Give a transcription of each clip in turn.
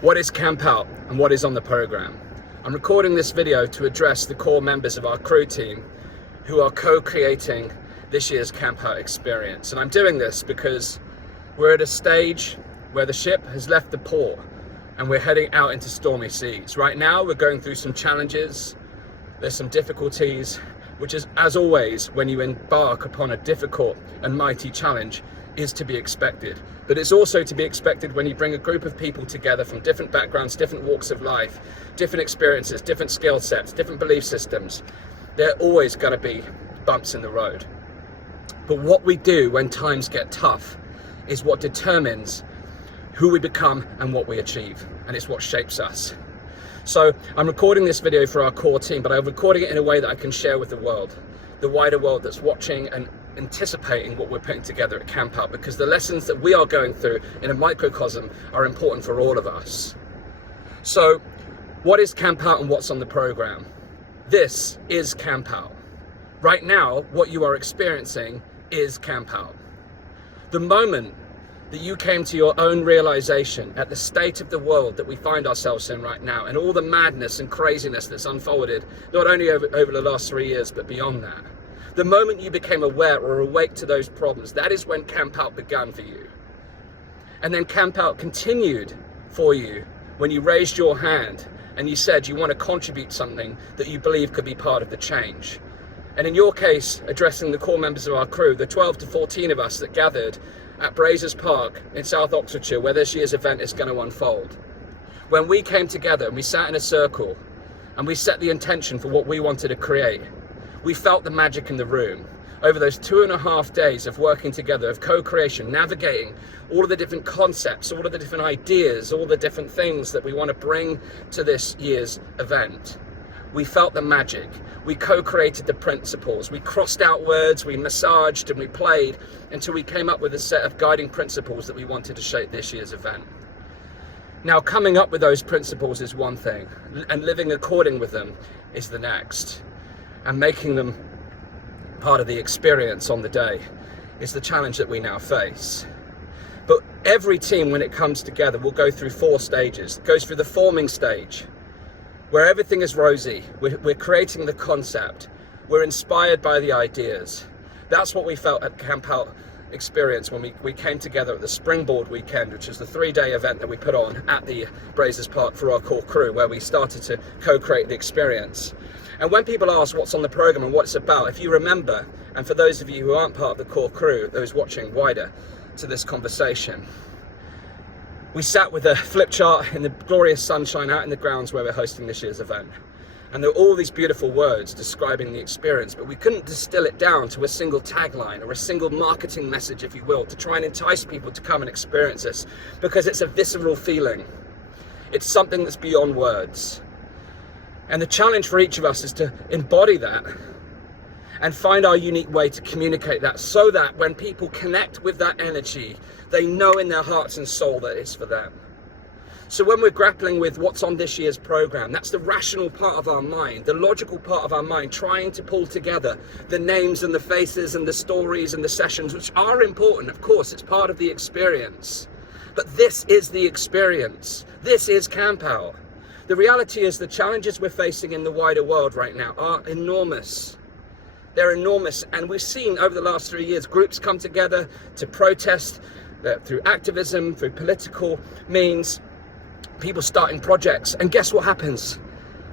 What is Campout and what is on the program? I'm recording this video to address the core members of our crew team who are co-creating this year's Campout experience. And I'm doing this because we're at a stage where the ship has left the port and we're heading out into stormy seas. Right now, we're going through some challenges. There's some difficulties, which is, as always, when you embark upon a difficult and mighty challenge, is to be expected. But it's also to be expected when you bring a group of people together from different backgrounds, different walks of life, different experiences, different skill sets, different belief systems. There are always going to be bumps in the road. But what we do when times get tough is what determines who we become and what we achieve. And it's what shapes us. So I'm recording this video for our core team, but I'm recording it in a way that I can share with the world, the wider world that's watching and anticipating what we're putting together at Campout, because the lessons that we are going through in a microcosm are important for all of us. So what is Campout and what's on the program? This is Campout. Right now, what you are experiencing is Campout. The moment that you came to your own realization at the state of the world that we find ourselves in right now, and all the madness and craziness that's unfolded, not only over the last 3 years, but beyond that. The moment you became aware or awake to those problems, that is when Campout began for you. And then Campout continued for you when you raised your hand and you said you want to contribute something that you believe could be part of the change. And in your case, addressing the core members of our crew, the 12 to 14 of us that gathered at Brazers Park in South Oxfordshire, where this year's event is going to unfold. When we came together and we sat in a circle and we set the intention for what we wanted to create, we felt the magic in the room. Over those 2.5 days of working together, of co-creation, navigating all of the different concepts, all of the different ideas, all the different things that we want to bring to this year's event, we felt the magic. We co-created the principles. We crossed out words, we massaged and we played until we came up with a set of guiding principles that we wanted to shape this year's event. Now, coming up with those principles is one thing, and living according with them is the next. And making them part of the experience on the day is the challenge that we now face. But every team, when it comes together, will go through 4 stages. It goes through the forming stage, where everything is rosy. We're creating the concept. We're inspired by the ideas. That's what we felt at Campout experience when we came together at the Springboard weekend, which is the 3-day event that we put on at the Brazers Park for our core crew, where we started to co-create the experience. And when people ask what's on the program and what it's about, if you remember, and for those of you who aren't part of the core crew, those watching wider to this conversation, we sat with a flip chart in the glorious sunshine out in the grounds where we're hosting this year's event. And there were all these beautiful words describing the experience, but we couldn't distill it down to a single tagline or a single marketing message, if you will, to try and entice people to come and experience this, because it's a visceral feeling. It's something that's beyond words. And the challenge for each of us is to embody that and find our unique way to communicate that, so that when people connect with that energy, they know in their hearts and soul that it's for them. So when we're grappling with what's on this year's program, that's the rational part of our mind, the logical part of our mind, trying to pull together the names and the faces and the stories and the sessions, which are important, of course, it's part of the experience. But this is the experience. This is Campout. The reality is the challenges we're facing in the wider world right now are enormous. They're enormous, and we've seen over the last 3 years groups come together to protest through activism, through political means, people starting projects, and guess what happens?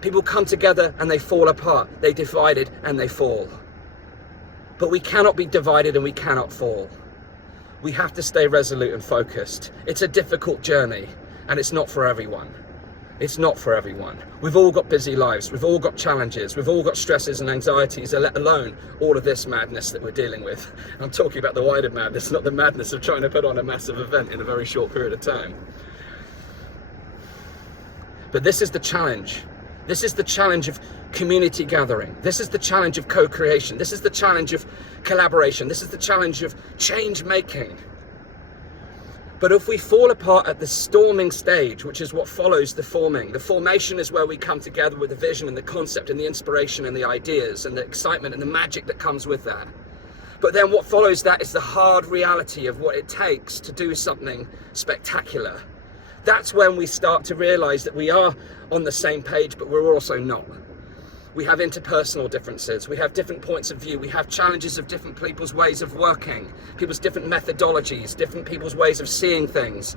People come together and they fall apart. They divided and they fall. But we cannot be divided and we cannot fall. We have to stay resolute and focused. It's a difficult journey, and it's not for everyone. It's not for everyone. We've all got busy lives. We've all got challenges. We've all got stresses and anxieties, let alone all of this madness that we're dealing with. I'm talking about the wider madness, not the madness of trying to put on a massive event in a very short period of time. But this is the challenge. This is the challenge of community gathering. This is the challenge of co-creation. This is the challenge of collaboration. This is the challenge of change making. But if we fall apart at the storming stage, which is what follows the forming, the formation is where we come together with the vision and the concept and the inspiration and the ideas and the excitement and the magic that comes with that. But then what follows that is the hard reality of what it takes to do something spectacular. That's when we start to realize that we are on the same page, but we're also not. We have interpersonal differences. We have different points of view. We have challenges of different people's ways of working, people's different methodologies, different people's ways of seeing things.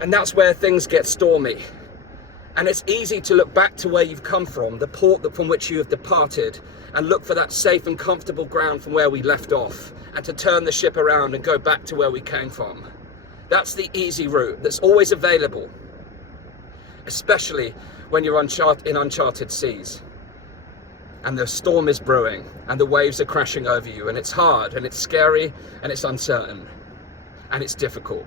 And that's where things get stormy. And it's easy to look back to where you've come from, the port from which you have departed, and look for that safe and comfortable ground from where we left off, and to turn the ship around and go back to where we came from. That's the easy route that's always available, especially when you're in uncharted seas and the storm is brewing and the waves are crashing over you, and it's hard and it's scary and it's uncertain and it's difficult.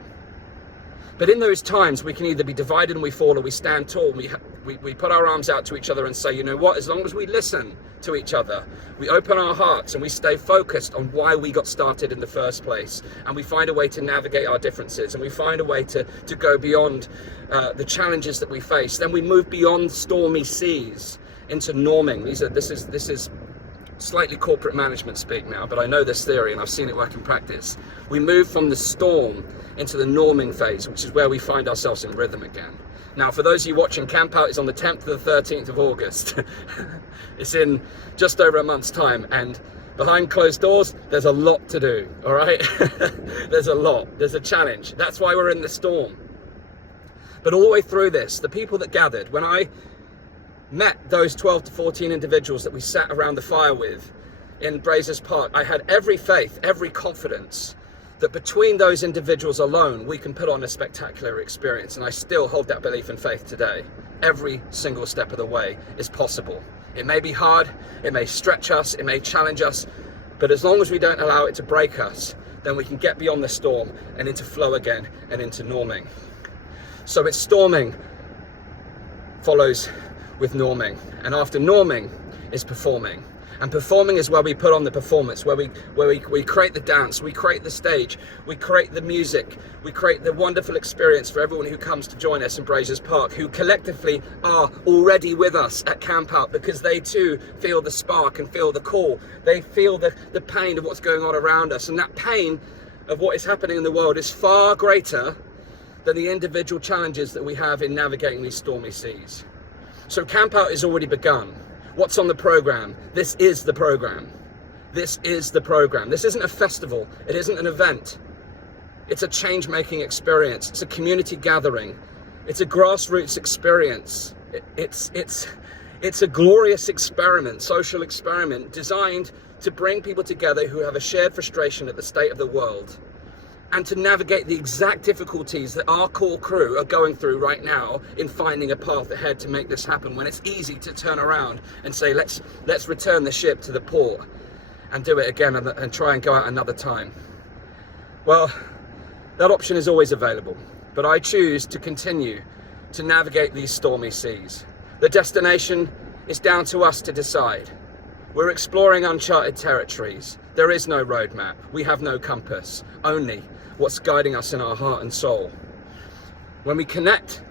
But in those times, we can either be divided and we fall, or we stand tall. We put our arms out to each other and say, you know what, as long as we listen to each other, we open our hearts and we stay focused on why we got started in the first place, and we find a way to navigate our differences, and we find a way to go beyond the challenges that we face, then we move beyond stormy seas into norming. This is slightly corporate management speak now, but I know this theory and I've seen it work in practice. We move from the storm into the norming phase, which is where we find ourselves in rhythm again. Now, for those of you watching, Campout is on the 10th to the 13th of August. It's in just over a month's time, and behind closed doors, there's a lot to do, all right? There's a lot, there's a challenge. That's why we're in the storm. But all the way through this, the people that gathered, when I met those 12 to 14 individuals that we sat around the fire with in Brazos Park, I had every faith, every confidence that between those individuals alone, we can put on a spectacular experience. And I still hold that belief and faith today. Every single step of the way is possible. It may be hard, it may stretch us, it may challenge us, but as long as we don't allow it to break us, then we can get beyond the storm and into flow again and into norming. So it's storming follows with norming, and after norming is performing. And performing is where we put on the performance, where we create the dance, we create the stage, we create the music, we create the wonderful experience for everyone who comes to join us in Brazos Park, who collectively are already with us at Campout, because they too feel the spark and feel the call. They feel the pain of what's going on around us, and that pain of what is happening in the world is far greater than the individual challenges that we have in navigating these stormy seas. So Campout has already begun. What's on the program? This is the program. This is the program. This isn't a festival. It isn't an event. It's a change-making experience. It's a community gathering. It's a grassroots experience. It's a glorious experiment, social experiment, designed to bring people together who have a shared frustration at the state of the world, and to navigate the exact difficulties that our core crew are going through right now in finding a path ahead to make this happen, when it's easy to turn around and say, let's return the ship to the port and do it again and try and go out another time. Well, that option is always available, but I choose to continue to navigate these stormy seas. The destination is down to us to decide. We're exploring uncharted territories. There is no roadmap. We have no compass, only what's guiding us in our heart and soul. When we connect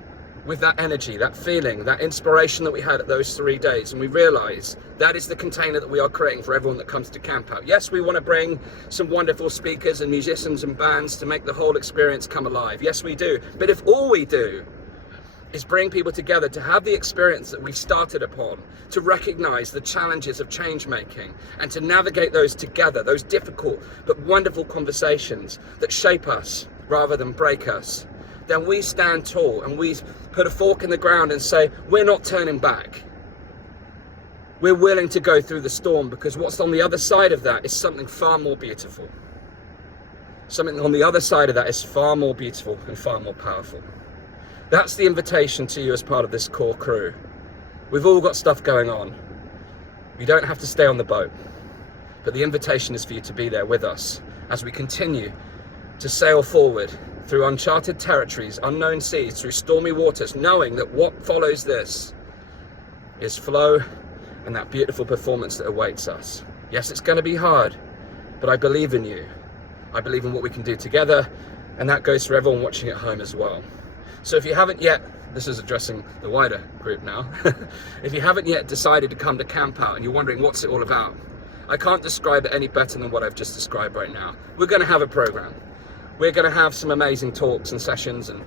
with that energy, that feeling, that inspiration that we had at those 3 days, and we realize that is the container that we are creating for everyone that comes to Campout. Yes, we want to bring some wonderful speakers and musicians and bands to make the whole experience come alive. Yes, we do. But if all we do is bring people together to have the experience that we've started upon, to recognize the challenges of change making and to navigate those together, those difficult but wonderful conversations that shape us rather than break us, then we stand tall and we put a fork in the ground and say, we're not turning back. We're willing to go through the storm, because what's on the other side of that is something far more beautiful. Something on the other side of that is far more beautiful and far more powerful. That's the invitation to you as part of this core crew. We've all got stuff going on. You don't have to stay on the boat, but the invitation is for you to be there with us as we continue to sail forward through uncharted territories, unknown seas, through stormy waters, knowing that what follows this is flow and that beautiful performance that awaits us. Yes, it's going to be hard, but I believe in you. I believe in what we can do together, and that goes for everyone watching at home as well. So if you haven't yet, this is addressing the wider group now, if you haven't yet decided to come to Campout and you're wondering what's it all about, I can't describe it any better than what I've just described right now. We're going to have a program. We're going to have some amazing talks and sessions and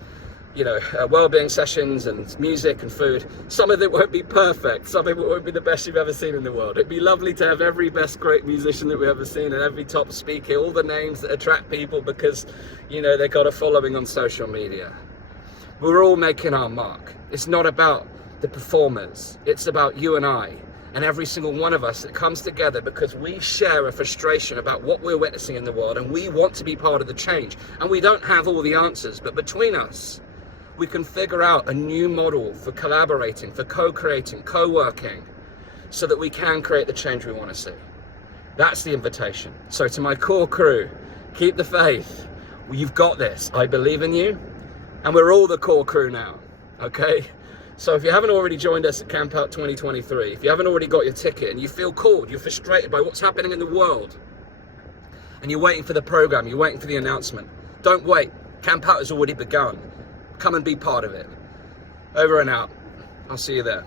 well-being sessions and music and food. Some of it won't be perfect. Some of it won't be the best you've ever seen in the world. It'd be lovely to have every best great musician that we've ever seen and every top speaker, all the names that attract people because, they've got a following on social media. We're all making our mark. It's not about the performers. It's about you and I and every single one of us that comes together because we share a frustration about what we're witnessing in the world and we want to be part of the change. And we don't have all the answers, but between us, we can figure out a new model for collaborating, for co-creating, co-working, so that we can create the change we want to see. That's the invitation. So to my core crew, keep the faith. You've got this. I believe in you. And we're all the core crew now, okay? So if you haven't already joined us at Campout 2023, if you haven't already got your ticket and you feel called, you're frustrated by what's happening in the world, and you're waiting for the program, you're waiting for the announcement, don't wait. Campout has already begun. Come and be part of it. Over and out. I'll see you there.